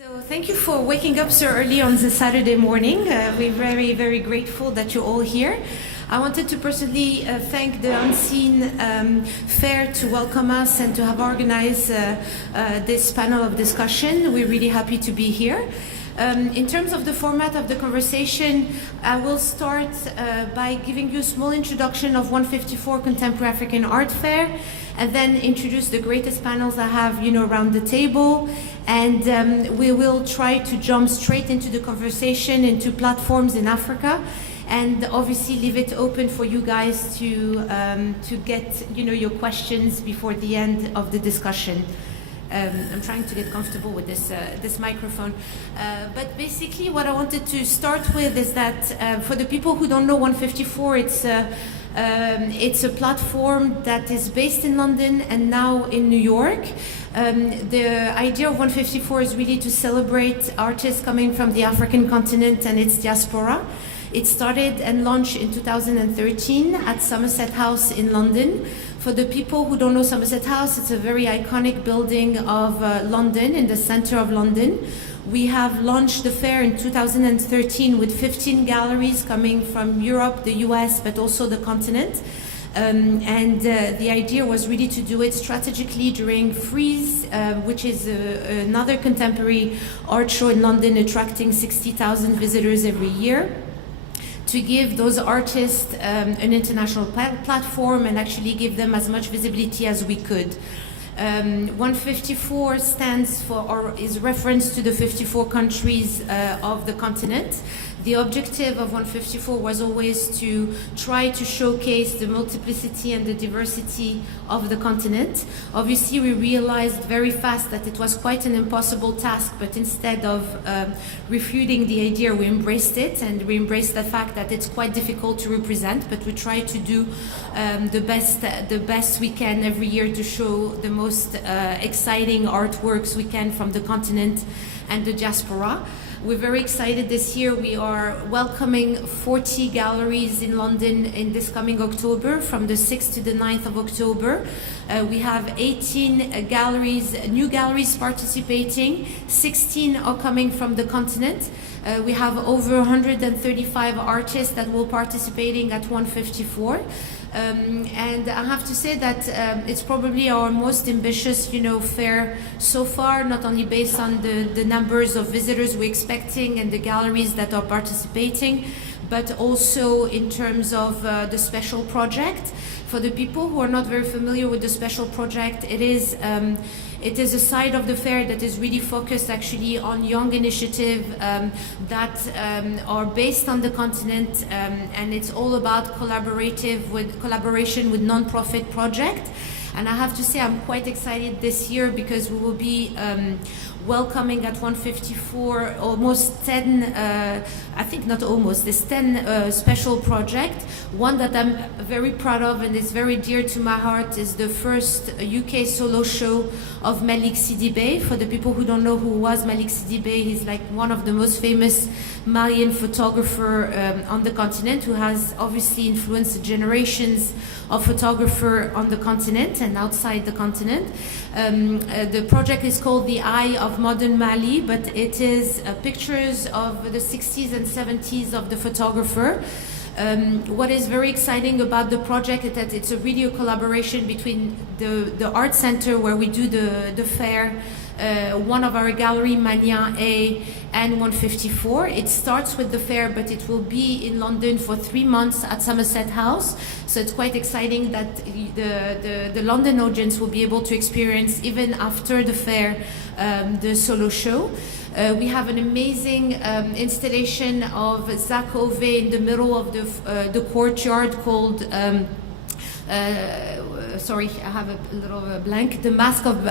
So thank you for waking up so early on the Saturday morning. We're very, very grateful that you're all here. I wanted to personally thank the Unseen Fair to welcome us and to have organized this panel of discussion. We're really happy to be here. In terms of the format of the conversation, I will start by giving you a small introduction of 154 Contemporary African Art Fair, and then introduce the greatest panels I have, around the table. And we will try to jump straight into the conversation, into platforms in Africa, and obviously leave it open for you guys to get, your questions before the end of the discussion. I'm trying to get comfortable with this microphone. But basically what I wanted to start with is that for the people who don't know 154, it's a platform that is based in London and now in New York. The idea of 154 is really to celebrate artists coming from the African continent and its diaspora. It started and launched in 2013 at Somerset House in London. For the people who don't know Somerset House, it's a very iconic building of London, in the center of London. We have launched the fair in 2013 with 15 galleries coming from Europe, the US, but also the continent. The idea was really to do it strategically during Frieze, which is another contemporary art show in London, attracting 60,000 visitors every year, to give those artists an international platform and actually give them as much visibility as we could. 154 stands for, or is reference to, the 54 countries of the continent. The objective of 154 was always to try to showcase the multiplicity and the diversity of the continent. Obviously, we realized very fast that it was quite an impossible task, but instead of refuting the idea, we embraced it, and we embraced the fact that it's quite difficult to represent, but we try to do the best we can every year to show the most exciting artworks we can from the continent and the diaspora. We're very excited this year. We are welcoming 40 galleries in London in this coming October, from the 6th to the 9th of October. We have 18 galleries, new galleries participating. 16 are coming from the continent. We have over 135 artists that will participating at 154. And I have to say that it's probably our most ambitious, fair so far, not only based on the numbers of visitors we're expecting and the galleries that are participating, but also in terms of the special project. For the people who are not very familiar with the special project, it is a side of the fair that is really focused actually on young initiatives that are based on the continent, and it's all about collaboration with non-profit projects. And I have to say I'm quite excited this year because we will be welcoming at 154 almost 10, I think not almost, there's 10 special projects. One that I'm very proud of and is very dear to my heart is the first UK solo show of Malik Sidibé. For the people who don't know who was Malik Sidibé, he's like one of the most famous Malian photographer on the continent, who has obviously influenced generations of photographers on the continent and outside the continent. The project is called The Eye of Modern Mali, but it is pictures of the 60s and 70s of the photographer. What is very exciting about the project is that it's a really collaboration between the art center where we do the fair, one of our gallery, Mania A, and 154. It starts with the fair, but it will be in London for 3 months at Somerset House. So it's quite exciting that the London audience will be able to experience, even after the fair, the solo show. We have an amazing installation of Zach Ove in the middle of the courtyard called sorry, I have a little blank. The Mask of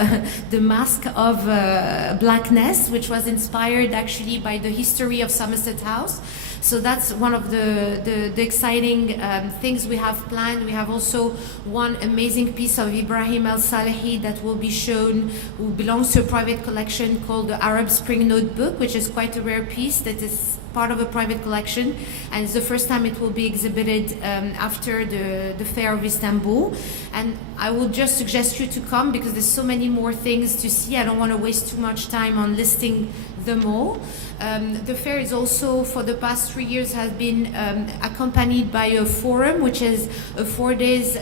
Blackness, which was inspired actually by the history of Somerset House. So that's one of the exciting things we have planned. We have also one amazing piece of Ibrahim El Salehi that will be shown, who belongs to a private collection called the Arab Spring Notebook, which is quite a rare piece that is part of a private collection, and it's the first time it will be exhibited after the Fair of Istanbul. And I will just suggest you to come because there's so many more things to see. I don't want to waste too much time on listing them all. The fair is also, for the past 3 years, has been accompanied by a forum, which is 4 days,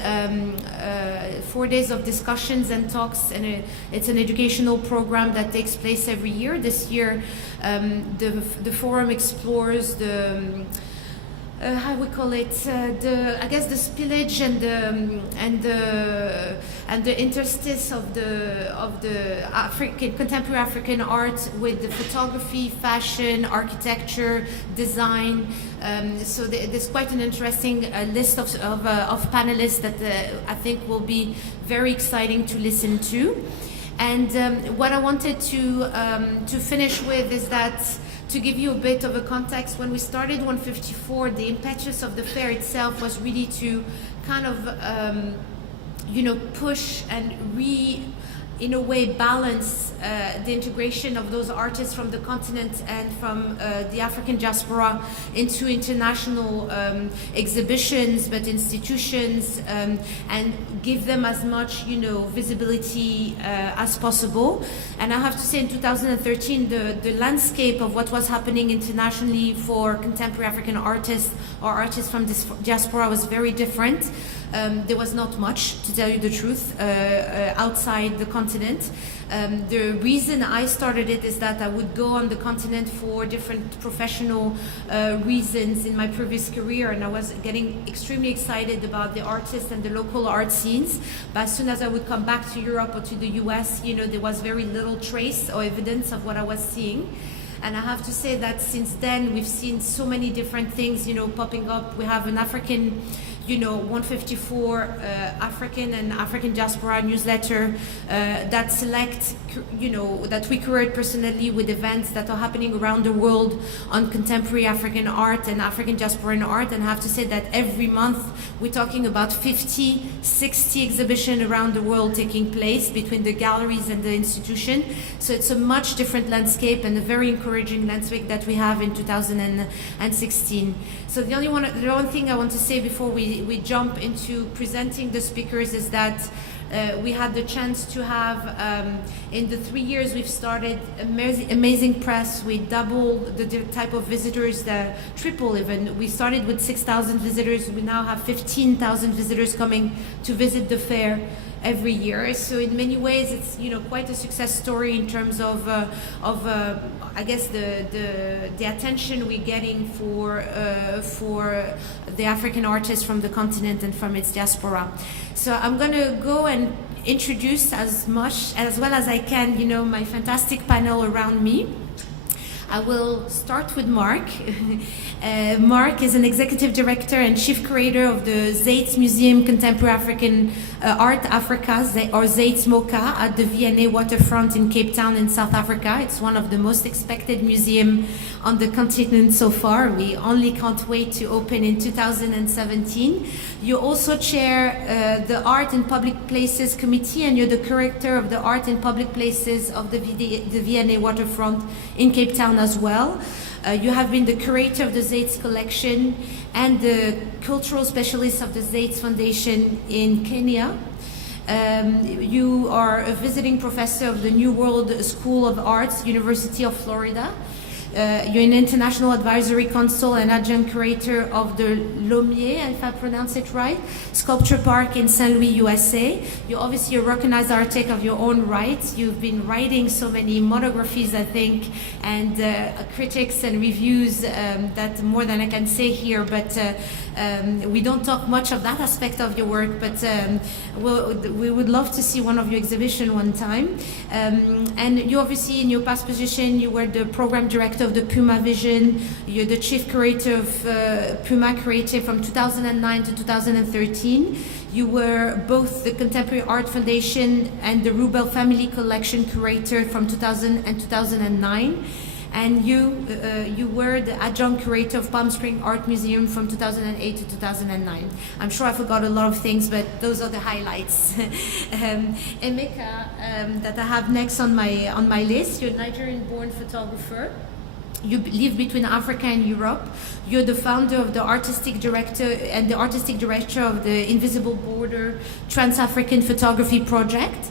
4 days of discussions and talks, and it's an educational program that takes place every year. This year, the forum explores the how we call it, I guess the spillage and the interstice of the African contemporary African art with the photography, fashion, architecture, design. So there's quite an interesting list of panelists that I think will be very exciting to listen to. And what I wanted to finish with is that, to give you a bit of a context, when we started 154, the impetus of the fair itself was really to kind of, push and in a way, balance the integration of those artists from the continent and from the African diaspora into international exhibitions, but institutions, and give them as much, visibility as possible. And I have to say, in 2013, the landscape of what was happening internationally for contemporary African artists or artists from this diaspora was very different. There was not much, to tell you the truth, outside the continent. The reason I started it is that I would go on the continent for different professional reasons in my previous career, and I was getting extremely excited about the artists and the local art scenes. But as soon as I would come back to Europe or to the US, there was very little trace or evidence of what I was seeing. And I have to say that since then, we've seen so many different things, popping up. We have an African 154 African and African diaspora newsletter that select, that we curate personally with events that are happening around the world on contemporary African art and African diasporan art. And I have to say that every month we're talking about 50, 60 exhibitions around the world taking place between the galleries and the institution. So it's a much different landscape and a very encouraging landscape that we have in 2016. So the only thing I want to say before we jump into presenting the speakers is that we had the chance to have, in the 3 years we've started, amazing press. We doubled the type of visitors, triple even. We started with 6,000 visitors. We now have 15,000 visitors coming to visit the fair every year. So in many ways, it's quite a success story in terms of I guess the attention we're getting for the African artists from the continent and from its diaspora. So I'm going to go and introduce as well as I can, my fantastic panel around me. I will start with Mark. Mark is an executive director and chief curator of the Zeitz Museum Contemporary African Art Africa, or Zeitz MOCAA, at the V&A waterfront in Cape Town in South Africa. It's one of the most expected museums on the continent so far. We only can't wait to open in 2017. You also chair the Art in Public Places Committee, and you're the curator of the Art in Public Places of the V&A waterfront in Cape Town as well. You have been the curator of the Zeitz collection and the cultural specialist of the Zeitz Foundation in Kenya. You are a visiting professor of the New World School of Arts, University of Florida. You're an international advisory council and adjunct curator of the Lomier, if I pronounce it right, Sculpture Park in St. Louis, USA. You're obviously a recognized architect of your own right. You've been writing so many monographies, I think, and critics and reviews that more than I can say here, but we don't talk much of that aspect of your work, but we would love to see one of your exhibitions one time. And you obviously, in your past position, you were the program director of the Puma Vision. You're the chief curator of Puma Creative from 2009 to 2013. You were both the Contemporary Art Foundation and the Rubel Family Collection curator from 2000 and 2009. And you were the adjunct curator of Palm Springs Art Museum from 2008 to 2009. I'm sure I forgot a lot of things, but those are the highlights. Emeka, that I have next on my list, you're a Nigerian-born photographer. You live between Africa and Europe. You're the founder of the artistic director of the Invisible Border Trans-African Photography Project.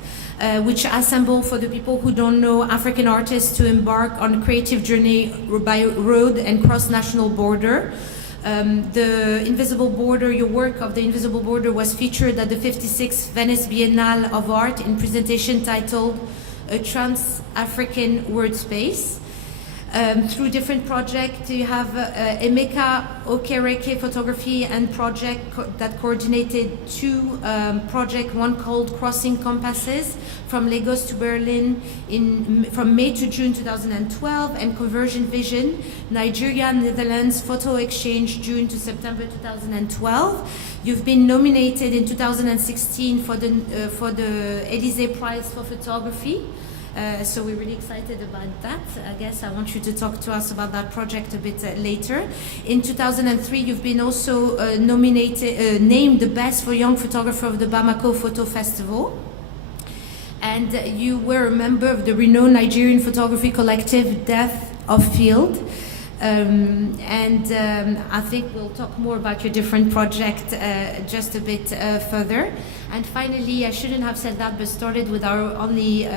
which assemble, for the people who don't know, African artists to embark on a creative journey by road and cross-national border. The Invisible Border, your work of the Invisible Border was featured at the 56th Venice Biennale of Art in presentation titled A Trans-African Word Space. Through different projects, you have Emeka Okereke photography and project that coordinated two projects, one called Crossing Compasses from Lagos to Berlin from May to June 2012, and Conversion Vision, Nigeria, Netherlands, Photo Exchange, June to September 2012. You've been nominated in 2016 for the Élysée Prize for Photography. So we're really excited about that. I guess I want you to talk to us about that project a bit later. In 2003, you've been also named the best for young photographer of the Bamako Photo Festival. And you were a member of the renowned Nigerian photography collective Depth of Field. I think we'll talk more about your different project just a bit further. And finally, I shouldn't have said that, but started with our only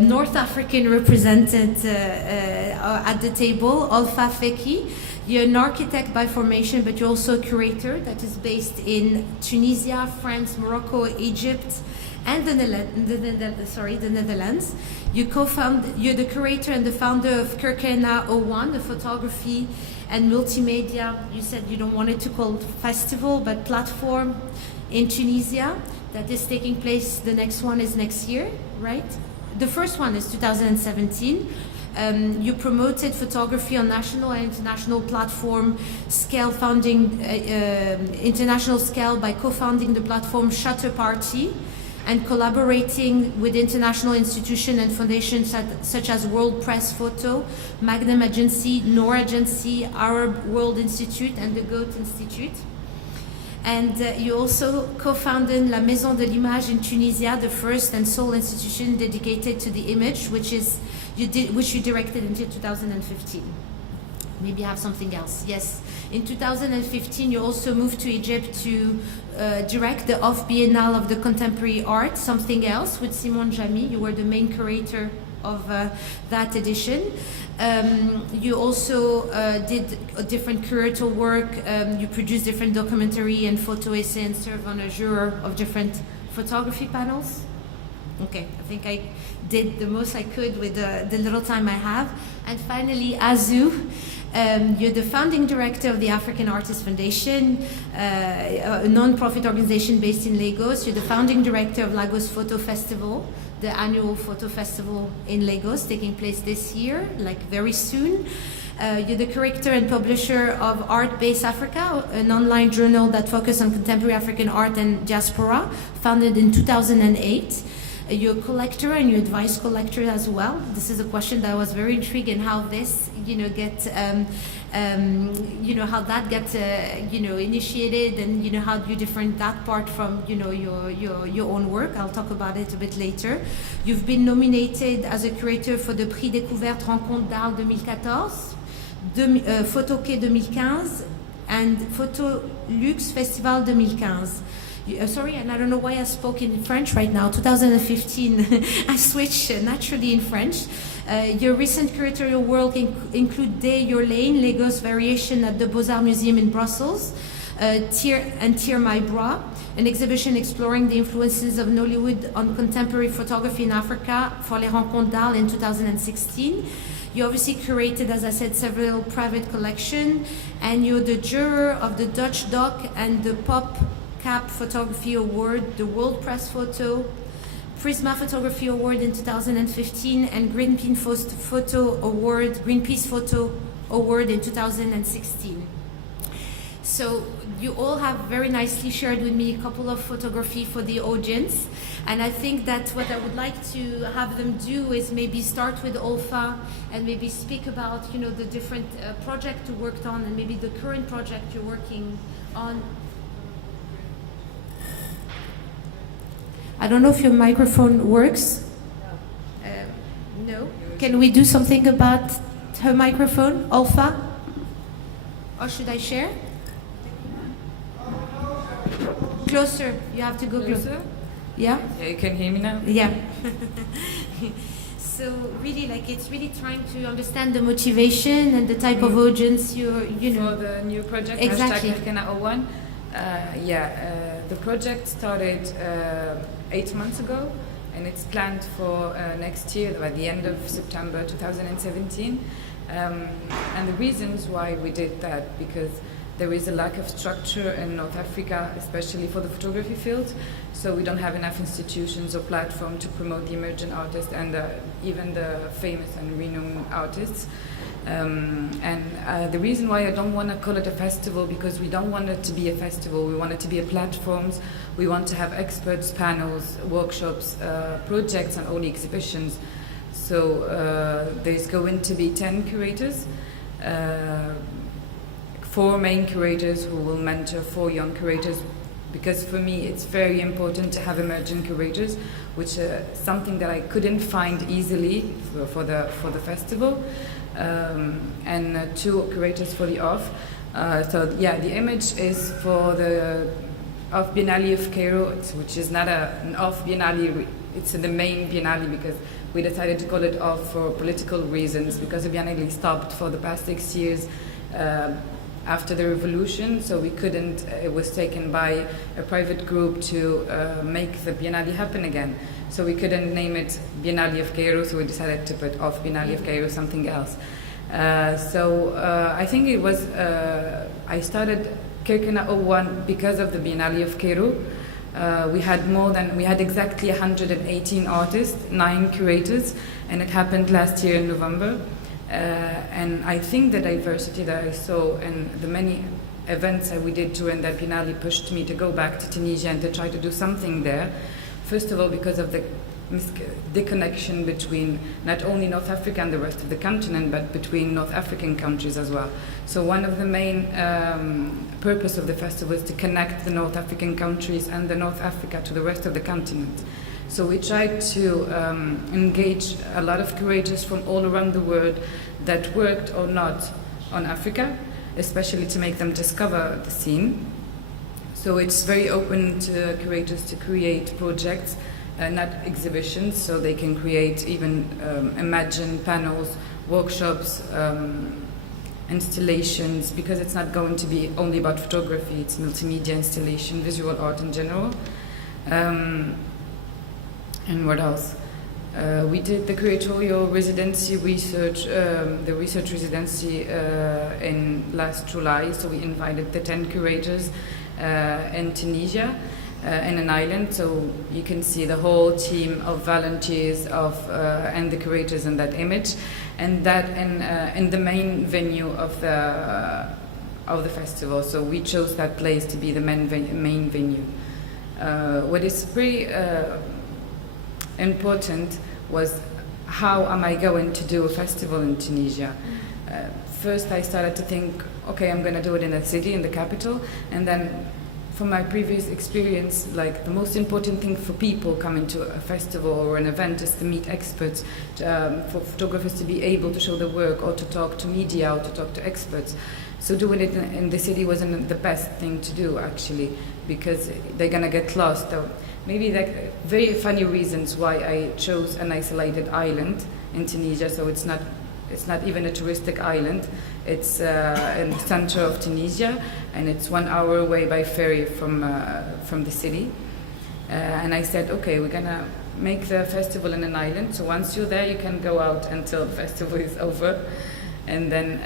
North African representative at the table, Alpha Feki. You're an architect by formation, but you're also a curator that is based in Tunisia, France, Morocco, Egypt, and the Netherlands. You're the curator and the founder of Kirkena 01, the photography and multimedia. You said you don't want it to call festival, but platform in Tunisia that is taking place. The next one is next year, right? The first one is 2017. You promoted photography on national and international platform scale, founding international scale by co-founding the platform Shutter Party and collaborating with international institutions and foundations such as World Press Photo, Magnum Agency, Noor Agency, Arab World Institute, and the Goethe Institute. And you also co-founded La Maison de l'Image in Tunisia, the first and sole institution dedicated to the image, which you directed until 2015. Maybe I have something else. Yes. In 2015, you also moved to Egypt to direct the Off Biennale of the Contemporary Art, Something Else, with Simon Jamy. You were the main curator of that edition. You also did a different curatorial work. You produced different documentary and photo essay and served on a jury of different photography panels. Okay, I think I did the most I could with the little time I have. And finally, Azu, you're the founding director of the African Artists Foundation, a non-profit organization based in Lagos. You're the founding director of Lagos Photo Festival, the annual photo festival in Lagos, taking place this year, like very soon. You're the curator and publisher of Art Base Africa, an online journal that focuses on contemporary African art and diaspora, founded in 2008. You're a collector and you advise collectors as well. This is a question that I was very intrigued in how this, how that gets, initiated, and how you different that part from, your own work. I'll talk about it a bit later. You've been nominated as a curator for the Prix Découverte Rencontre d'Art 2014, Photo Quai 2015, and Photo Luxe Festival 2015. Sorry, and I don't know why I spoke in French right now. 2015, I switched naturally in French. Your recent curatorial work include Day Your Lane, Lagos Variation at the Beaux-Arts Museum in Brussels, Tear My Bra, an exhibition exploring the influences of Nollywood on contemporary photography in Africa for Les Rencontres d'Art in 2016. You obviously curated, as I said, several private collections, and you're the juror of the Dutch Doc and the Pop Cap Photography Award, the World Press Photo, Prisma Photography Award in 2015, and Greenpeace Photo Award in 2016. So you all have very nicely shared with me a couple of photography for the audience, and I think that what I would like to have them do is maybe start with Olfa and maybe speak about the different project you worked on and maybe the current project you're working on. I don't know if your microphone works. No. Can we do something about her microphone, Alpha? Or should I share? Closer. You have to go closer. Yeah? Yeah, you can hear me now? Yeah. So really, like, it's really trying to understand the motivation and the type of audience you know. For the new project, Exactly. #Kirkena01. The project started 8 months ago, and it's planned for next year, by the end of September 2017. And the reasons why we did that, because there is a lack of structure in North Africa, especially for the photography field. So we don't have enough institutions or platform to promote the emerging artists and even the famous and renowned artists. The reason why I don't want to call it a festival, because we don't want it to be a festival. We want it to be a platform. We want to have experts, panels, workshops, projects, and all the exhibitions. So there's going to be 10 curators. 4 main curators who will mentor 4 young curators, because for me it's very important to have emerging curators, which is something that I couldn't find easily for the festival, and 2 curators for the off. The image is for the off Biennale of Cairo, which is not an off Biennale, it's the main Biennale, because we decided to call it off for political reasons, because the Biennale stopped for the past 6 years after the revolution, so we couldn't, it was taken by a private group to make the Biennale happen again. So we couldn't name it Biennale of Cairo, so we decided to put off Biennale of Cairo something else. I think it was, I started Kirkena01 because of the Biennale of Cairo. We had exactly 118 artists, 9 curators, and it happened last year in November. And I think the diversity that I saw and the many events that we did during that Biennale pushed me to go back to Tunisia and to try to do something there. First of all, because of the connection between not only North Africa and the rest of the continent, but between North African countries as well. So one of the main purpose of the festival is to connect the North African countries and the North Africa to the rest of the continent. So we tried to engage a lot of curators from all around the world that worked or not on Africa, especially to make them discover the scene. So it's very open to curators to create projects, not exhibitions, so they can create even imagine panels, workshops, installations, because it's not going to be only about photography, it's multimedia installation, visual art in general. And what else? We did the curatorial residency research, the research residency in last July, so we invited the 10 curators in Tunisia, in an island, so you can see the whole team of volunteers and the curators in that image, and that in the main venue of the festival. So we chose that place to be the main venue. What is pretty important was, how am I going to do a festival in Tunisia? First I started to think, okay, I'm going to do it in a city, in the capital, and then from my previous experience, like, the most important thing for people coming to a festival or an event is to meet experts, for photographers to be able to show their work, or to talk to media, or to talk to experts. So doing it in the city wasn't the best thing to do, actually, because they're gonna get lost. Maybe like very funny reasons why I chose an isolated island in Tunisia. So it's not even a touristic island. It's in the center of Tunisia, and it's 1 hour away by ferry from the city. And I said, okay, we're gonna make the festival in an island. So once you're there, you can go out until the festival is over. And then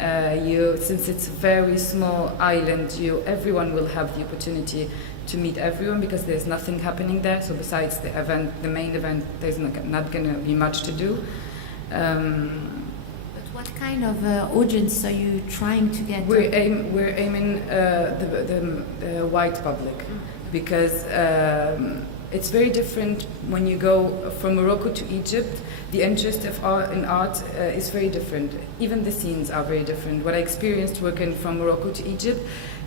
since it's a very small island, everyone will have the opportunity to meet everyone, because there's nothing happening there. So besides the main event, there's not going to be much to do. But what kind of audience are you trying to get? We're aiming the white public, because it's very different when you go from Morocco to Egypt. The interest in art is very different. Even the scenes are very different. What I experienced working from Morocco to Egypt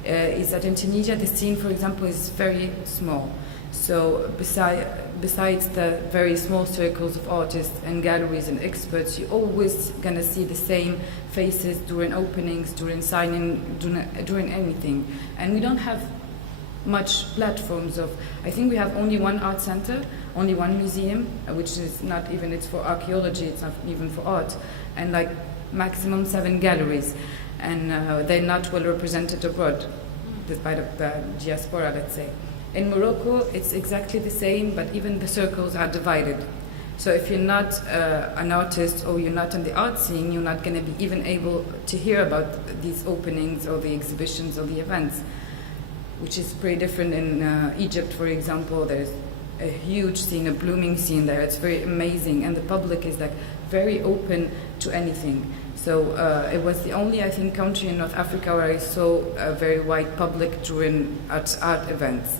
is that in Tunisia, the scene, for example, is very small. So besides the very small circles of artists and galleries and experts, you're always going to see the same faces during openings, during signing, during anything. And we don't have much platforms I think we have only one art center, only one museum, which is not even, it's for archaeology, it's not even for art, and like maximum 7 galleries, and they're not well represented abroad, despite the diaspora, let's say. In Morocco, it's exactly the same, but even the circles are divided. So if you're not an artist or you're not in the art scene, you're not going to be even able to hear about these openings or the exhibitions or the events, which is pretty different in Egypt, for example. There's a huge scene, a blooming scene there. It's very amazing, and the public is like very open to anything. So it was the only, I think, country in North Africa where I saw a very wide public during art events.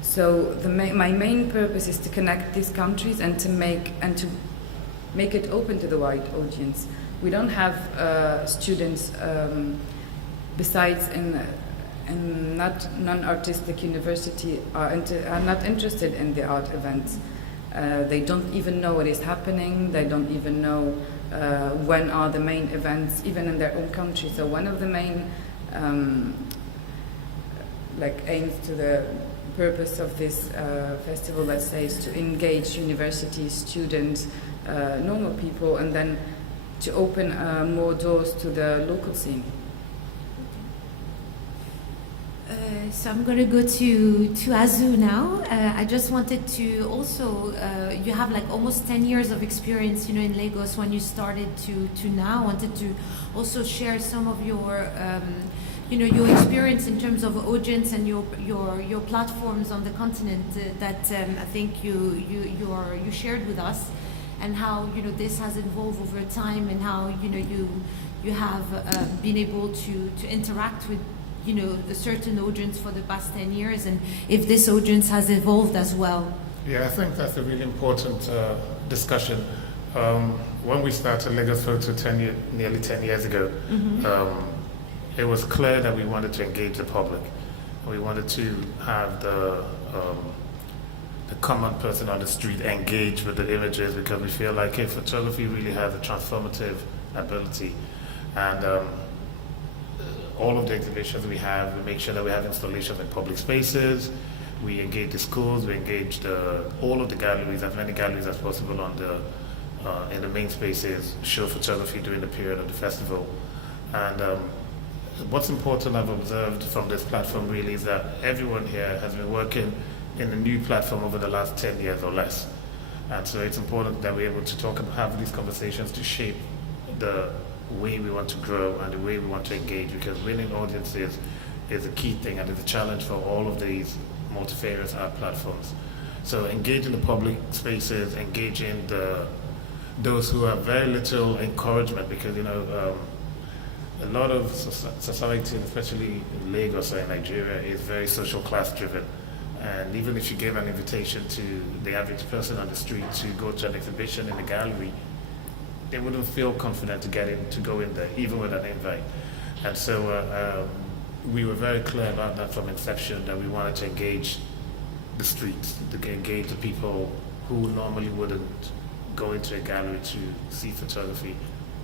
So my main purpose is to connect these countries and to make it open to the wide audience. We don't have students besides in non-artistic university are not interested in the art events. They don't even know what is happening. They don't even know when are the main events, even in their own country. So one of the main aims to the purpose of this festival, let's say, is to engage universities, students, normal people, and then to open more doors to the local scene. So I'm going to go to Azu now. I just wanted to also, you have like almost 10 years of experience, in Lagos when you started to now. I wanted to also share some of your, your experience in terms of audience and your platforms on the continent that I think you shared with us, and how this has evolved over time, and how you have been able to interact with a certain audience for the past 10 years, and if this audience has evolved as well. Yeah, I think that's a really important discussion. When we started Lagos Photo nearly 10 years ago, it was clear that we wanted to engage the public. We wanted to have the common person on the street engage with the images, because we feel like photography really has a transformative ability. And all of the exhibitions we have, we make sure that we have installations in public spaces. We engage the schools, we engage all of the galleries, as many galleries as possible in the main spaces, show photography during the period of the festival. And what's important I've observed from this platform really is that everyone here has been working in a new platform over the last 10 years or less. And so it's important that we're able to talk and have these conversations to shape the way we want to grow and the way we want to engage, because winning audiences is a key thing and it's a challenge for all of these multifarious art platforms. So engaging the public spaces, engaging those who have very little encouragement, because a lot of society, especially in Lagos or in Nigeria, is very social class driven. And even if you give an invitation to the average person on the street to go to an exhibition in a gallery, they wouldn't feel confident to go in there, even with an invite. And so we were very clear about that from inception, that we wanted to engage the streets, to engage the people who normally wouldn't go into a gallery to see photography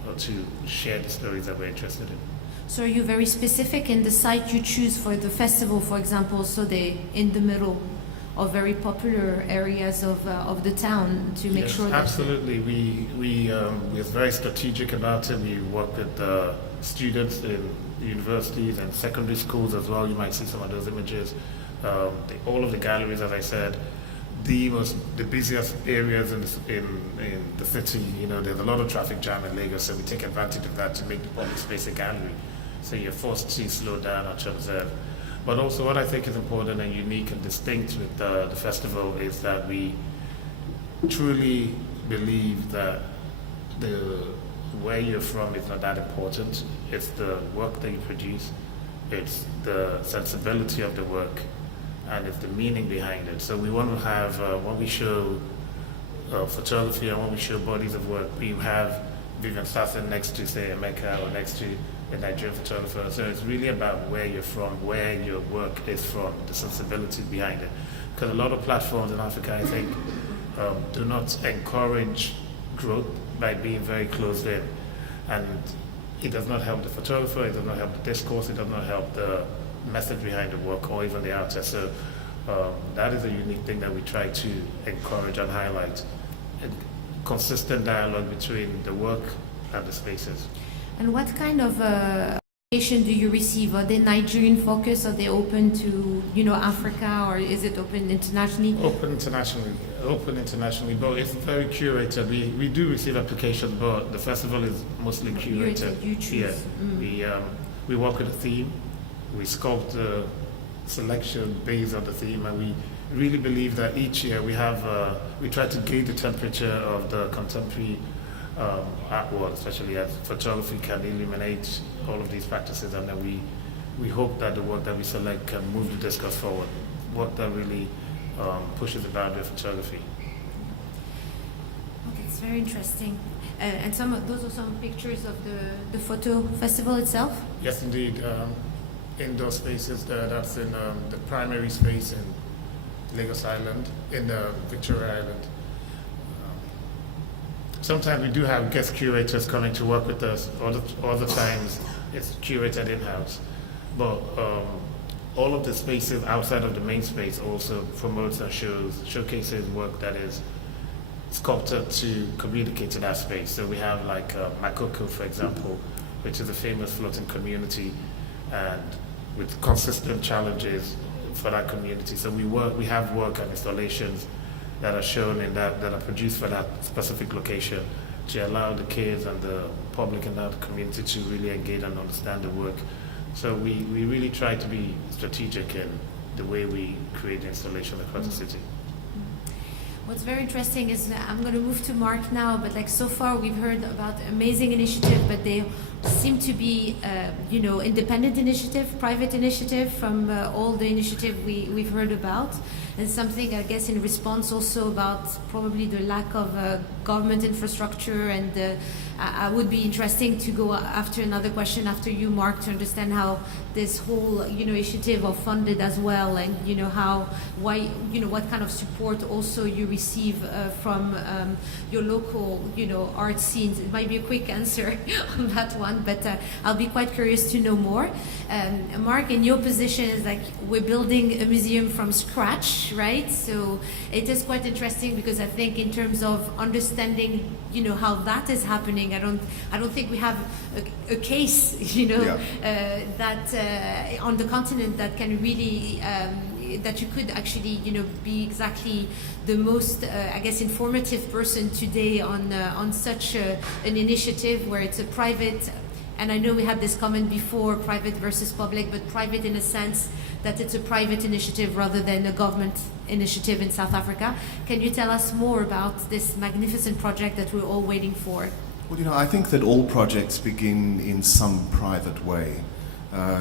or to share the stories that we're interested in. So are you very specific in the site you choose for the festival, for example, so they're in the middle of very popular areas of the town to make sure that... Absolutely. We're very strategic about it. We work with students in universities and secondary schools as well. You might see some of those images. All of the galleries, as I said, the busiest areas in the city, there's a lot of traffic jam in Lagos, so we take advantage of that to make the public space a gallery. So you're forced to slow down or to observe. But also what I think is important and unique and distinct with the festival is that we truly believe that where you're from is not that important. It's the work that you produce, it's the sensibility of the work, and it's the meaning behind it. So we want to have, when we show photography and when we show bodies of work, we have Vivian Sasson next to, say, Emeka, or next to a Nigerian photographer. So it's really about where you're from, where your work is from, the sensibility behind it. Because a lot of platforms in Africa, I think, do not encourage growth by being very closed in. And it does not help the photographer, it does not help the discourse, it does not help the message behind the work or even the artist. So That is a unique thing that we try to encourage and highlight. And consistent dialogue between the work and the spaces. And what kind of application do you receive? Are they Nigerian focused? Are they open to, Africa, or is it open internationally? Open internationally, but it's very curated. We do receive applications, but the festival is mostly curated. You choose. Yeah, we work with a theme. We sculpt the selection based on the theme, and we really believe that each year we try to gauge the temperature of the contemporary art world, especially as photography can illuminate all of these practices, and then we hope that the work that we select can move the discourse forward, work that really pushes the boundary of photography. Okay, it's very interesting. And those are some pictures of the photo festival itself? Yes, indeed. Indoor spaces, that's in the primary space in Lagos Island, in Victoria Island. Sometimes we do have guest curators coming to work with us. Other times it's curated in-house. But all of the spaces outside of the main space also promotes and showcases work that is sculpted to communicate to that space. So we have like Makoko, for example, which is a famous floating community, and with consistent challenges for that community. So we have work and installations that are shown in that are produced for that specific location to allow the kids and the public and the community to really engage and understand the work. So we really try to be strategic in the way we create the installation across the city. What's very interesting is I'm going to move to Mark now, but like so far we've heard about amazing initiative, but they seem to be, independent initiative, private initiative from all the initiative we've heard about, and something I guess in response also about probably the lack of government infrastructure. And I would be interesting to go after another question after you, Mark, to understand how this whole initiative are funded as well, and what kind of support also you receive from your local art scenes. It might be a quick answer on that one, but I'll be quite curious to know more. Mark, in your position is like we're building a museum from scratch, right? So it is quite interesting because I think in terms of understanding how that is happening, I don't think we have a case that on the continent that can really that you could actually be exactly the most informative person today on such an initiative where it's a private. And I know we had this comment before, private versus public, but private in a sense that it's a private initiative rather than a government initiative in South Africa. Can you tell us more about this magnificent project that we're all waiting for? Well, I think that all projects begin in some private way.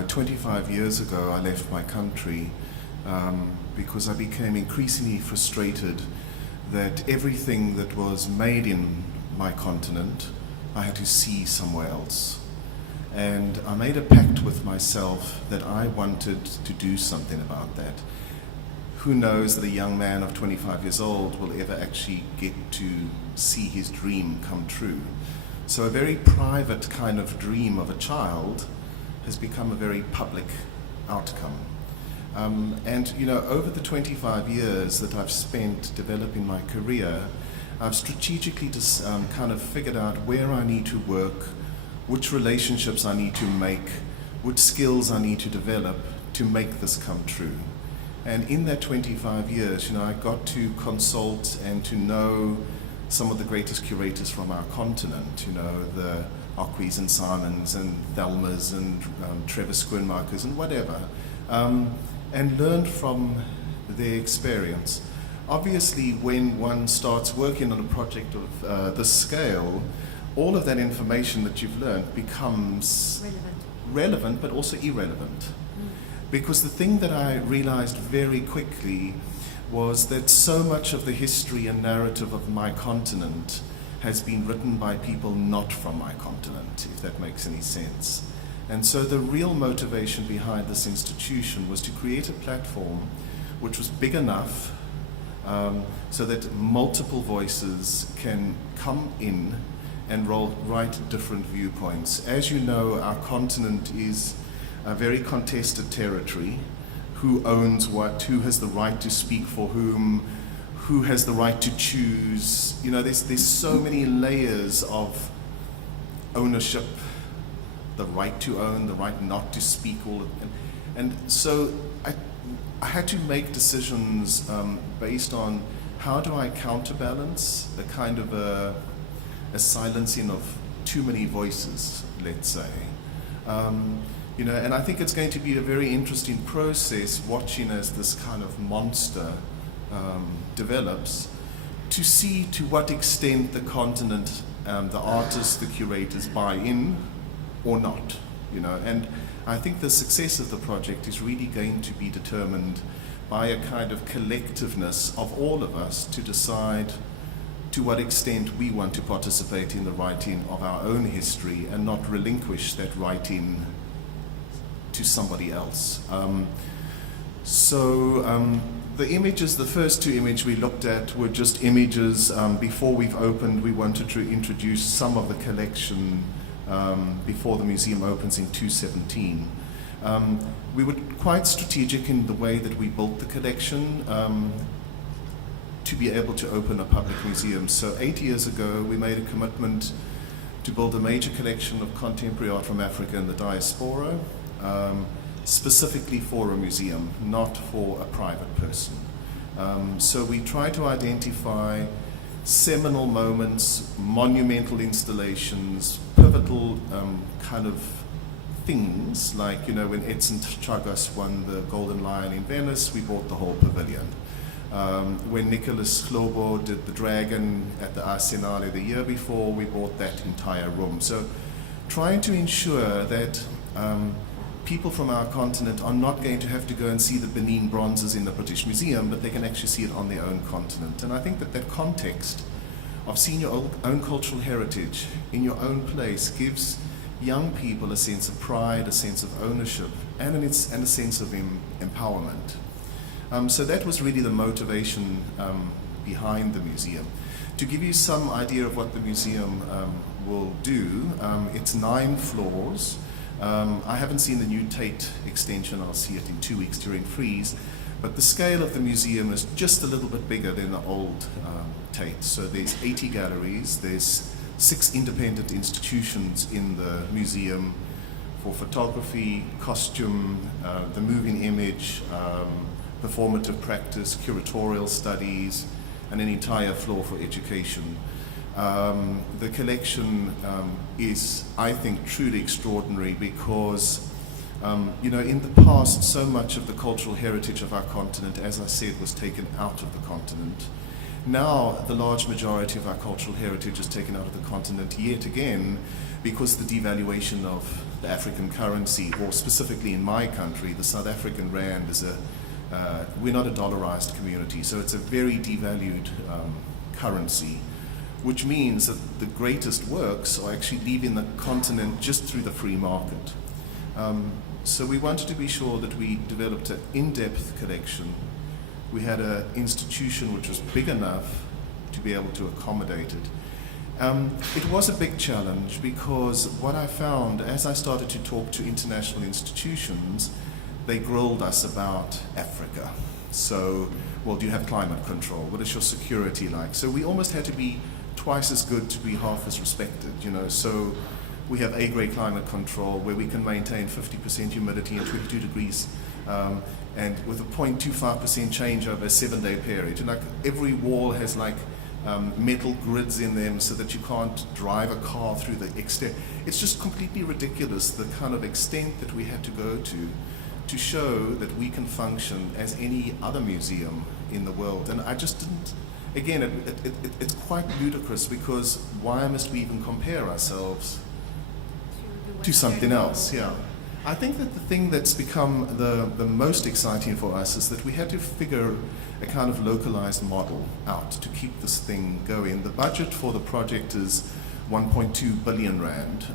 25 years ago, I left my country because I became increasingly frustrated that everything that was made in my continent, I had to see somewhere else. And I made a pact with myself that I wanted to do something about that. Who knows that a young man of 25 years old will ever actually get to see his dream come true. So a very private kind of dream of a child has become a very public outcome. Over the 25 years that I've spent developing my career, I've strategically just kind of figured out where I need to work, which relationships I need to make, which skills I need to develop to make this come true. And in that 25 years, I got to consult and to know some of the greatest curators from our continent, the Ockwys and Simons and Thelmas and Trevor Schoenmakers and whatever, and learned from their experience. Obviously, when one starts working on a project of this scale, all of that information that you've learned becomes relevant but also irrelevant. Because the thing that I realized very quickly was that so much of the history and narrative of my continent has been written by people not from my continent, if that makes any sense. And so the real motivation behind this institution was to create a platform which was big enough so that multiple voices can come in and write different viewpoints. As you know, our continent is a very contested territory who owns what, who has the right to speak for who has the right to choose. You know, there's so many layers of ownership, the right to own, the right not to speak, and so I had to make decisions based on how do I counterbalance a kind of a silencing of too many voices, let's say. You know, and I think it's going to be a very interesting process watching as this kind of monster develops, to see to what extent the continent, the artists, the curators buy in or not, you know. And I think the success of the project is really going to be determined by a kind of collectiveness of all of us to decide to what extent we want to participate in the writing of our own history and not relinquish that writing to somebody else. The images, the first two images we looked at were just images. Before we've opened, we wanted to introduce some of the collection before the museum opens in 2017. We were quite strategic in the way that we built the collection to be able to open a public museum. So 8 years ago, we made a commitment to build a major collection of contemporary art from Africa and the diaspora, specifically for a museum, not for a private person. So we try to identify seminal moments, monumental installations, pivotal kind of things, like, you know, when Edson Chagas won the Golden Lion in Venice, we bought the whole pavilion. When Nicholas Slobo did the Dragon at the Arsenale the year before, we bought that entire room. So trying to ensure that people from our continent are not going to have to go and see the Benin bronzes in the British Museum, but they can actually see it on their own continent. And I think that that context of seeing your own cultural heritage in your own place gives young people a sense of pride, a sense of ownership, and a sense of empowerment. So that was really the motivation behind the museum. To give you some idea of what the museum will do, it's 9 floors. I haven't seen the new Tate extension. I'll see it in 2 weeks during Freeze. But the scale of the museum is just a little bit bigger than the old Tate. So there's 80 galleries. There's 6 independent institutions in the museum for photography, costume, the moving image, performative practice, curatorial studies, and an entire floor for education. The collection is, I think, truly extraordinary because, you know, in the past, so much of the cultural heritage of our continent, as I said, was taken out of the continent. Now, the large majority of our cultural heritage is taken out of the continent yet again because the devaluation of the African currency, or specifically in my country, the South African rand is we're not a dollarized community, so it's a very devalued currency, which means that the greatest works are actually leaving the continent just through the free market. So we wanted to be sure that we developed an in-depth collection. We had an institution which was big enough to be able to accommodate it. It was a big challenge because what I found as I started to talk to international institutions, they grilled us about Africa. So, well, do you have climate control? What is your security like? So we almost had to be twice as good to be half as respected, you know. So we have A-grade climate control where we can maintain 50% humidity and 22 degrees and with a 0.25% change over a 7-day period. And like every wall has like metal grids in them so that you can't drive a car through the exterior. It's just completely ridiculous, the kind of extent that we had to go to show that we can function as any other museum in the world. And I just didn't, again, it's quite ludicrous because why must we even compare ourselves to something else? Yeah. I think that the thing that's become the most exciting for us is that we had to figure a kind of localized model out to keep this thing going. The budget for the project is 1.2 billion rand.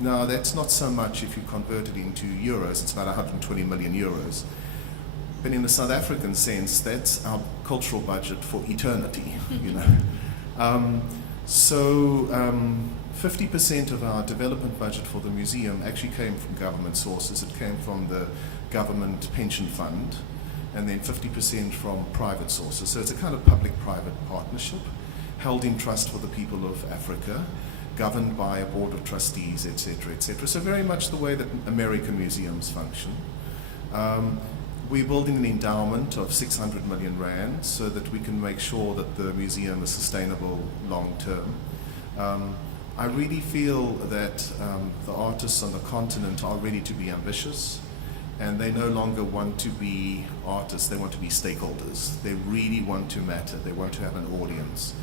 Now that's not so much if you convert it into euros, it's about 120 million euros. But in the South African sense, that's our cultural budget for eternity, you know. 50% of our development budget for the museum actually came from government sources. It came from the government pension fund, and then 50% from private sources. So it's a kind of public-private partnership held in trust for the people of Africa, governed by a board of trustees, etc., etc. So very much the way that American museums function. We're building an endowment of 600 million rand so that we can make sure that the museum is sustainable long term. I really feel that the artists on the continent are ready to be ambitious, and they no longer want to be artists, they want to be stakeholders. They really want to matter, they want to have an audience.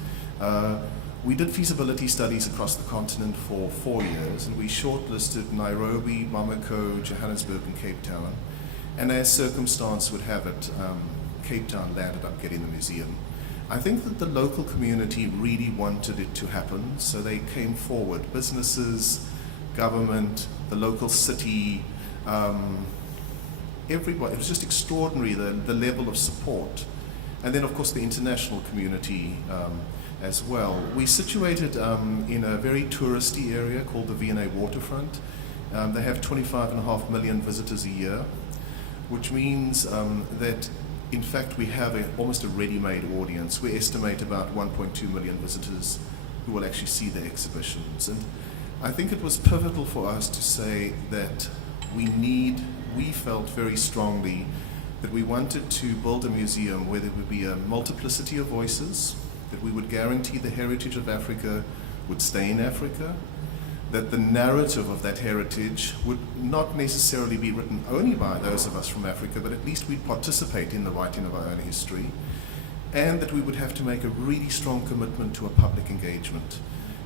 We did feasibility studies across the continent for 4 years, and we shortlisted Nairobi, Bamako, Johannesburg, and Cape Town. And as circumstance would have it, Cape Town landed up getting the museum. I think that the local community really wanted it to happen, so they came forward. Businesses, government, the local city, everybody. It was just extraordinary, the level of support. And then, of course, the international community as well. We're situated in a very touristy area called the V&A Waterfront. They have 25.5 million visitors a year, which means that in fact we have almost a ready-made audience. We estimate about 1.2 million visitors who will actually see the exhibitions. And I think it was pivotal for us to say that we felt very strongly that we wanted to build a museum where there would be a multiplicity of voices, that we would guarantee the heritage of Africa would stay in Africa, that the narrative of that heritage would not necessarily be written only by those of us from Africa, but at least we'd participate in the writing of our own history, and that we would have to make a really strong commitment to a public engagement.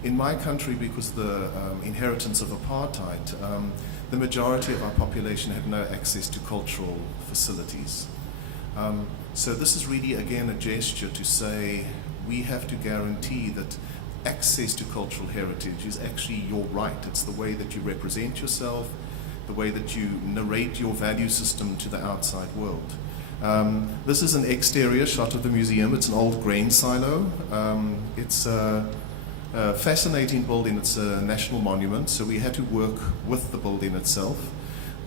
In my country, because the inheritance of apartheid, the majority of our population had no access to cultural facilities. So this is really, again, a gesture to say we have to guarantee that access to cultural heritage is actually your right. It's the way that you represent yourself, the way that you narrate your value system to the outside world. This is an exterior shot of the museum. It's an old grain silo. It's a fascinating building. It's a national monument, so we had to work with the building itself.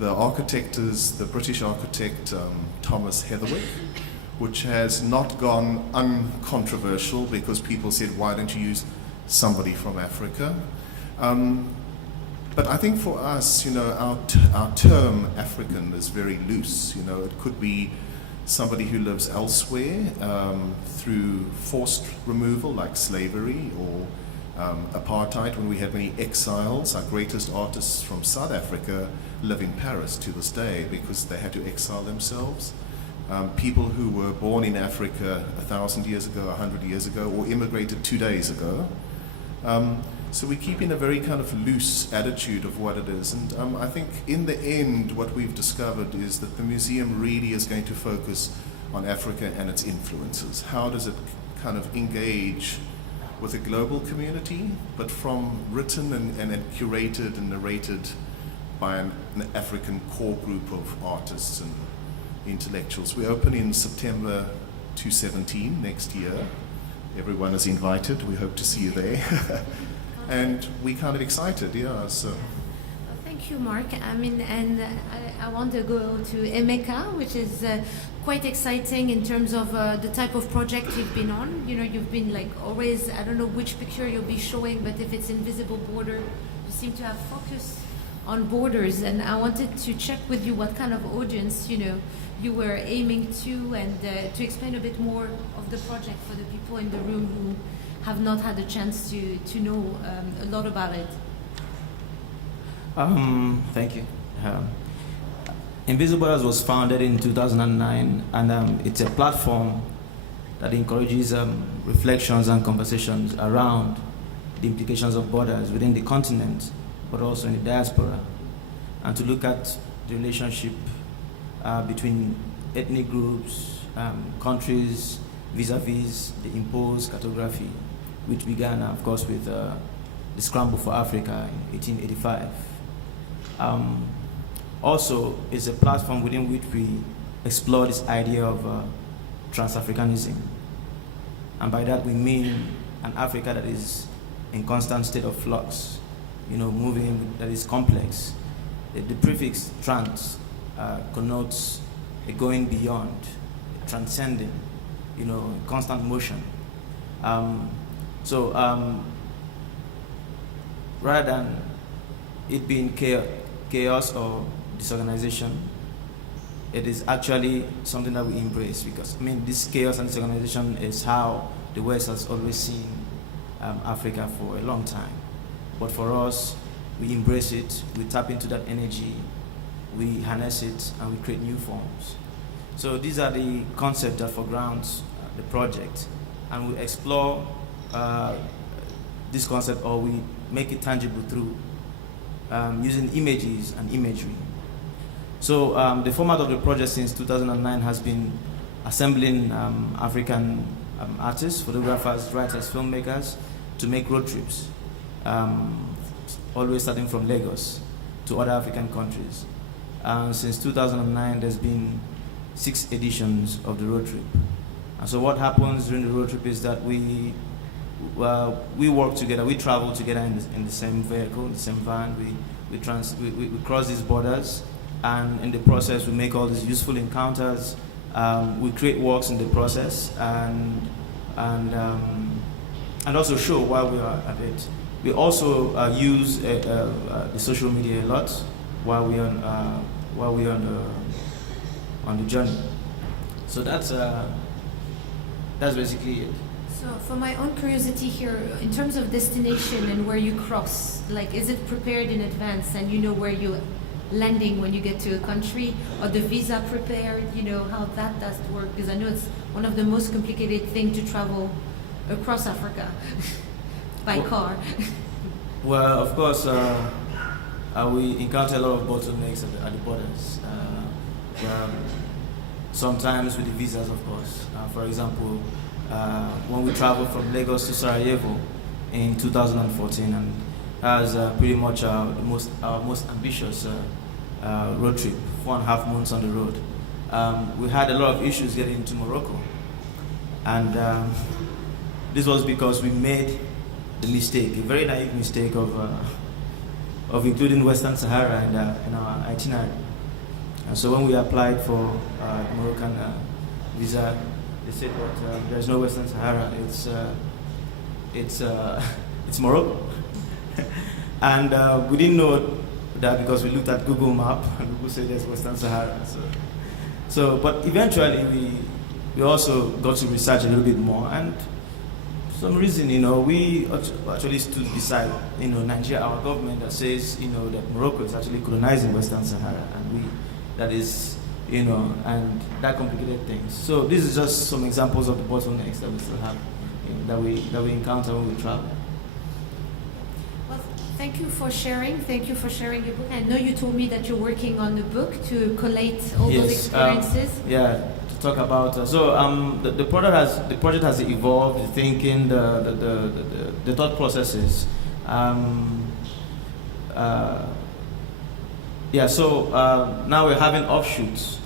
The architect is the British architect Thomas Heatherwick, which has not gone uncontroversial because people said, why don't you use somebody from Africa? But I think for us, our term African is very loose. It could be somebody who lives elsewhere through forced removal like slavery or apartheid, when we had many exiles. Our greatest artists from South Africa live in Paris to this day because they had to exile themselves. People who were born in Africa 1,000 years ago, 100 years ago, or immigrated 2 days ago. So we keep in a very kind of loose attitude of what it is. And I think in the end, what we've discovered is that the museum really is going to focus on Africa and its influences. How does it kind of engage with a global community, but from written and curated and narrated by an African core group of artists and intellectuals. We open in September 2017, next year. Everyone is invited. We hope to see you there. And we're kind of excited, yeah. So. Thank you, Mark. I want to go to Emeka, which is quite exciting in terms of the type of project you've been on. You've been always, I don't know which picture you'll be showing, but if it's Invisible Border, you seem to have focus on borders. And I wanted to check with you what kind of audience, you were aiming to, and to explain a bit more of the project for the people in the room who have not had a chance to know a lot about it. Thank you. Invisible Borders was founded in 2009, and it's a platform that encourages reflections and conversations around the implications of borders within the continent, but also in the diaspora, and to look at the relationship between ethnic groups, countries, vis-a-vis the imposed cartography, which began, of course, with the Scramble for Africa in 1885. Also, it's a platform within which we explore this idea of Trans-Africanism. And by that we mean an Africa that is in constant state of flux, moving, that is complex. The prefix trans connotes a going beyond, transcending, constant motion. Rather than it being chaos or disorganization, it is actually something that we embrace, because this chaos and disorganization is how the West has always seen Africa for a long time. But for us, we embrace it, we tap into that energy, we harness it, and we create new forms. So these are the concepts that foregrounds the project, and we explore this concept, or we make it tangible through using images and imagery. So the format of the project since 2009 has been assembling African artists, photographers, writers, filmmakers to make road trips, always starting from Lagos to other African countries. Since 2009, there's been 6 editions of the road trip. And so what happens during the road trip is that we work together, we travel together in the same vehicle, in the same van, we cross these borders, and in the process we make all these useful encounters, we create works in the process, and also show while we are at it. We also use the social media a lot while we're on the journey. So that's basically it. So for my own curiosity here, in terms of destination and where you cross, like, is it prepared in advance and you know where you're landing when you get to a country, or the visa prepared, how that does work? Because I know it's one of the most complicated things to travel across Africa by car. Well, of course, we encounter a lot of bottlenecks at the borders. Sometimes with the visas, of course. For example, when we traveled from Lagos to Sarajevo in 2014, and that was pretty much our most ambitious road trip, 4.5 months on the road. We had a lot of issues getting into Morocco, and this was because we made the mistake, a very naive mistake of including Western Sahara in our itinerary. And so when we applied for the Moroccan visa, they said that there's no Western Sahara. It's Morocco, and we didn't know that because we looked at Google Map and Google said there's Western Sahara. But eventually we also got to research a little bit more, and for some reason, we actually stood beside, Nigeria, our government, that says, that Morocco is actually colonizing Western Sahara, and and that complicated things. So this is just some examples of the bottlenecks that we still have, that we encounter when we travel. Well, thank you for sharing. Thank you for sharing your book. I know you told me that you're working on the book to collate all those experiences. To talk about. The project has evolved. The thinking, the thought processes. Now we're having offshoots.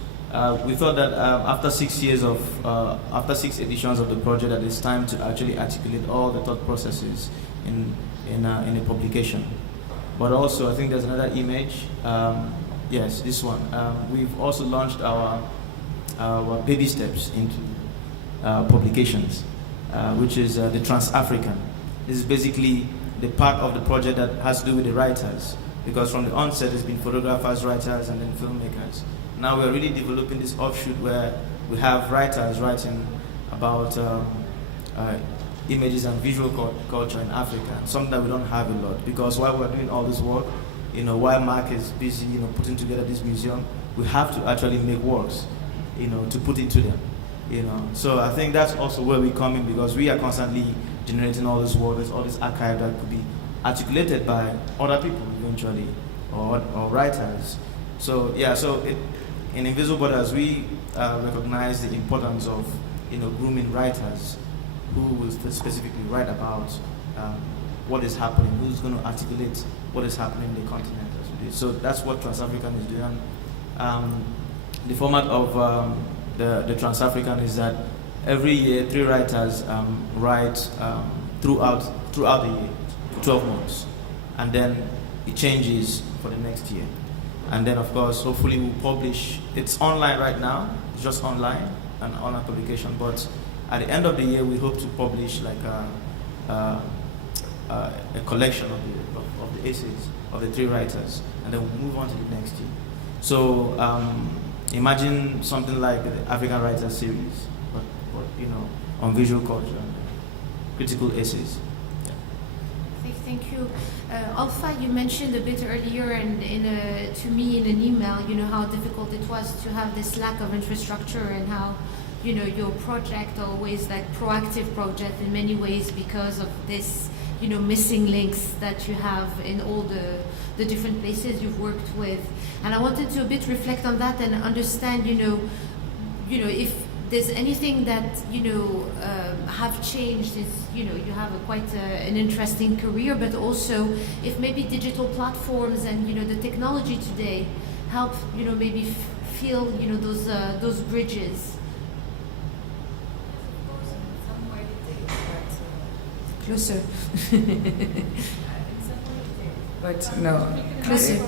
We thought that after 6 editions of the project, that it's time to actually articulate all the thought processes in a publication. But also, I think there's another image. Yes, this one. We've also launched our baby steps into publications, which is the Trans-African. This is basically the part of the project that has to do with the writers, because from the onset it's been photographers, writers, and then filmmakers. Now we're really developing this offshoot where we have writers writing about images and visual culture in Africa, something that we don't have a lot, because while we're doing all this work, while Mark is busy, putting together this museum, we have to actually make works, to put into them, So I think that's also where we come in, because we are constantly generating all this work, all this archive that could be articulated by other people eventually, or writers. In Invisible Borders, we recognize the importance of grooming writers who will specifically write about what is happening, who's going to articulate what is happening in the continent as we do. So that's what Trans-African is doing. The format of the Trans-African is that every year 3 writers write throughout the year, 12 months, and then it changes for the next year. And then, of course, hopefully we'll publish. It's online right now. It's just online, an online publication. But at the end of the year, we hope to publish like a collection of the essays of the 3 writers, and then we'll move on to the next year. So imagine something like the African Writers Series, but on visual culture, critical essays. Thank you. Alpha, you mentioned a bit earlier and to me in an email, how difficult it was to have this lack of infrastructure, and how, your project always like proactive project in many ways because of this, missing links that you have in all the different places you've worked with. And I wanted to a bit reflect on that and understand, if there's anything that have changed. Is you have quite an interesting career, but also if maybe digital platforms and the technology today help maybe feel those bridges. Closer. But no. Closer.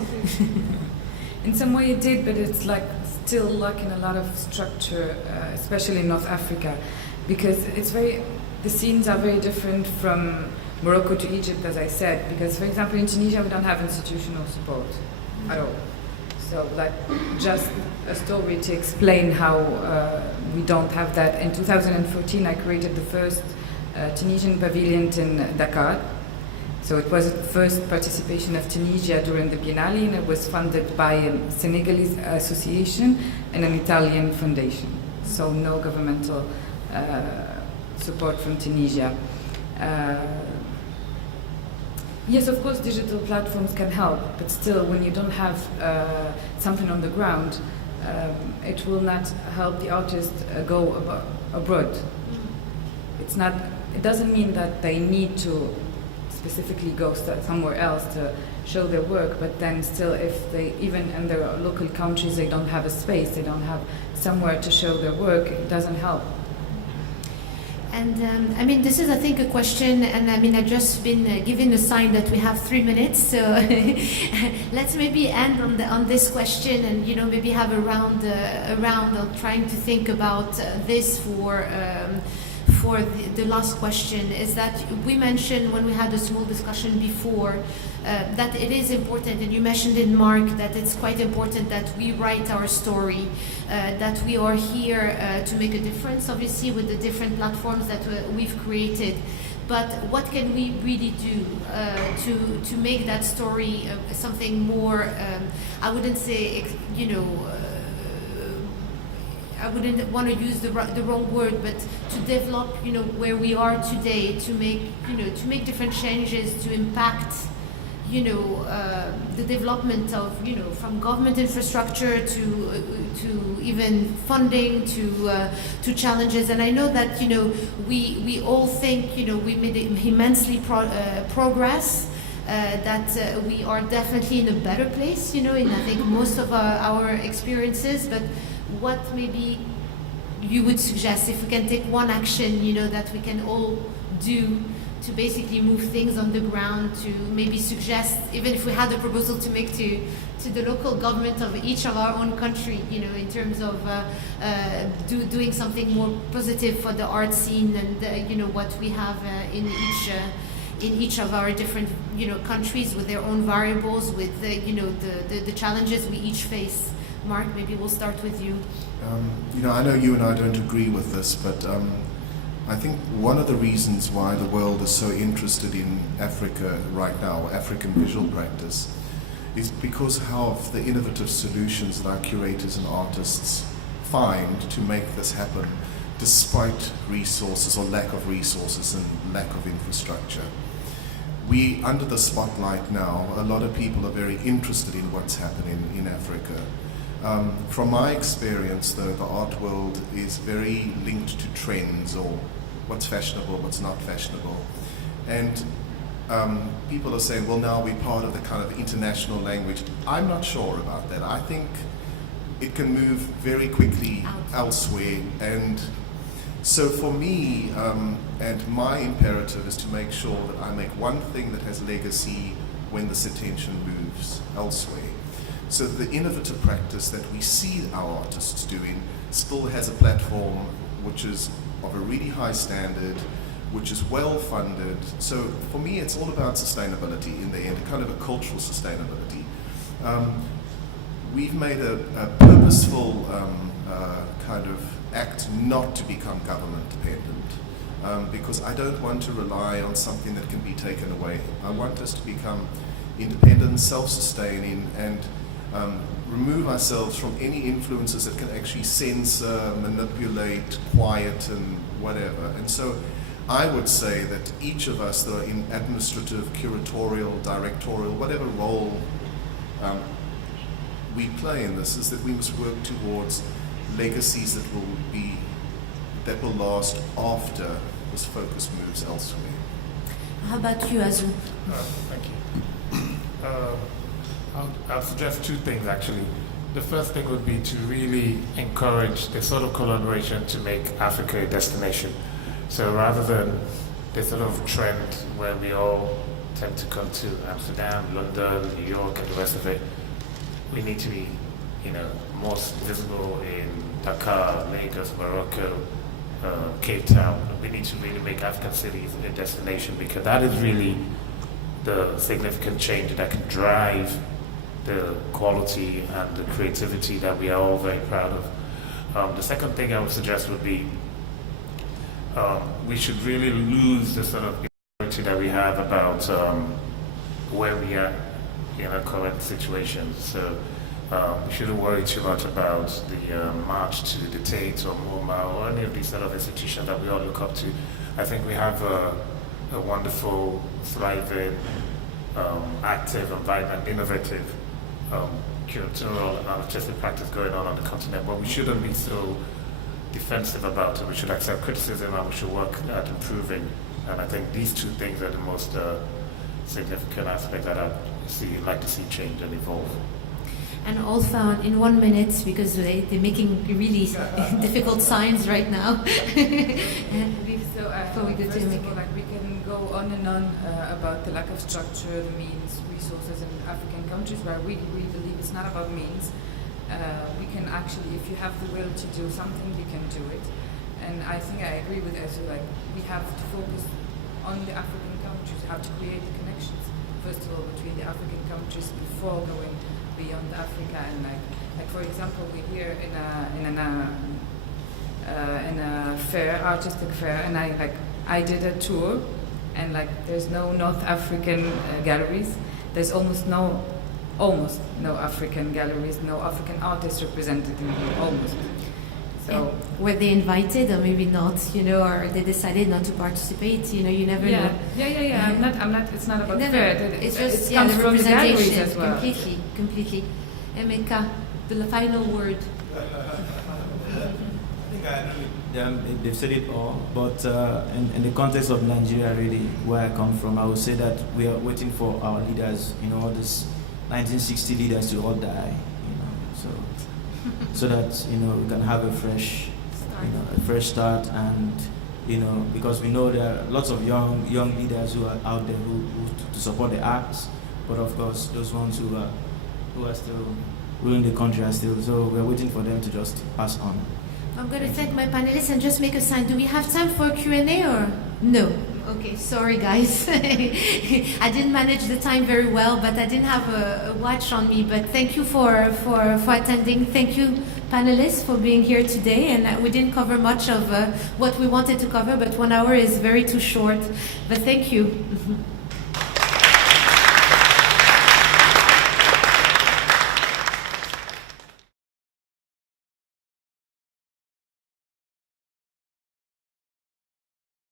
In some way it did, but it's like still lacking a lot of structure, especially in North Africa, because the scenes are very different from Morocco to Egypt, as I said, because for example in Tunisia we don't have institutional support at all. So like just a story to explain how we don't have that. In 2014 I created the first Tunisian pavilion in Dakar. So it was the first participation of Tunisia during the Biennale, and it was funded by a Senegalese association and an Italian foundation. So no governmental support from Tunisia. Yes, of course, digital platforms can help, but still, when you don't have something on the ground, it will not help the artist go abroad. It doesn't mean that they need to specifically go somewhere else to show their work, but then still, if they, even in their local countries, they don't have a space, they don't have somewhere to show their work, it doesn't help. And this is, I think, a question, and I've just been given a sign that we have 3 minutes, so let's maybe end on this question, and maybe have a round of trying to think about this for the last question. Is that we mentioned when we had a small discussion before that it is important, and you mentioned in Mark that it's quite important that we write our story, that we are here to make a difference, obviously, with the different platforms that we've created. But what can we really do to make that story something more, I wouldn't say, I wouldn't want to use the wrong word, but to develop, where we are today, to make different changes, to impact, the development of, from government infrastructure to even funding to challenges. And I know that, we all think, we made immensely progress. That we are definitely in a better place, in I think most of our experiences. But what maybe you would suggest, if we can take one action, that we can all do to basically move things on the ground, to maybe suggest, even if we had a proposal to make to the local government of each of our own country, in terms of doing something more positive for the art scene, and what we have in each of our different countries, with their own variables, with the challenges we each face. Mark, maybe we'll start with you. I know you and I don't agree with this, but I think one of the reasons why the world is so interested in Africa right now, African visual practice, is because of the innovative solutions that our curators and artists find to make this happen, despite resources or lack of resources and lack of infrastructure. We, under the spotlight now, a lot of people are very interested in what's happening in Africa. From my experience, though, the art world is very linked to trends, or what's fashionable, what's not fashionable. And people are saying, well, now we're part of the kind of international language. I'm not sure about that. I think it can move very quickly elsewhere. And so for me, and my imperative is to make sure that I make one thing that has legacy when this attention moves elsewhere. so the innovative practice that we see our artists doing still has a platform which is of a really high standard, which is well funded. So for me, it's all about sustainability in the end, kind of a cultural sustainability. We've made a purposeful kind of act not to become government dependent, because I don't want to rely on something that can be taken away. I want us to become independent, self-sustaining, and remove ourselves from any influences that can actually censor, manipulate, quiet, and whatever. And so I would say that each of us that are in administrative, curatorial, directorial, whatever role we play in this, is that we must work towards legacies that will last after this focus moves elsewhere. How about you, Azu? Thank you. I'll suggest two things actually. The first thing would be to really encourage the sort of collaboration to make Africa a destination. So rather than the sort of trend where we all tend to come to Amsterdam, London, New York, and the rest of it, we need to be, most visible in Dakar, Lagos, Morocco, Cape Town. We need to really make African cities a destination, because that is really the significant change that can drive the quality and the creativity that we are all very proud of. The second thing I would suggest would be we should really lose the sort of insecurity that we have about where we are in our current situation. So we shouldn't worry too much about the march to the Tate or MoMA or any of these sort of institutions that we all look up to. I think we have a wonderful, thriving, active, and vibrant, innovative curatorial and artistic practice going on the continent, but we shouldn't be so defensive about it. We should accept criticism and we should work at improving. And I think these two things are the most significant aspects that I'd like to see change and evolve. And all found in 1 minute, because they're making really difficult signs right now. So we go to Emeka, we can go on and on about the lack of structure, the means, resources in African countries, but I really believe it's not about means. We can actually, if you have the will to do something, you can do it. And I think I agree with Azu, we have to focus on the African countries, how to create the connections, first of all, between the African countries before going beyond Africa. And like for example, we're here in a fair, artistic fair, and I did a tour, and there's no North African galleries. There's almost no African galleries, no African artists represented in here, almost. So were they invited or maybe not, or they decided not to participate? You never know. Yeah. I'm not. It's not about fair. It's just it comes the from the galleries representation as well. Completely. Emeka, the final word. I think I agree with them. They've said it all, but in the context of Nigeria, really, where I come from, I would say that we are waiting for our leaders. All these 1960 leaders to all die. So that we can have a fresh start, and because we know there are lots of young leaders who are out there who to support the arts, but of course those ones who are still ruling the country are still. So we're waiting for them to just pass on. I'm going to thank my panelists and just make a sign. Do we have time for Q&A or no? Okay, sorry guys. I didn't manage the time very well, but I didn't have a watch on me. But thank you for attending. Thank you, panelists, for being here today. And we didn't cover much of what we wanted to cover, but 1 hour is very too short. But thank you.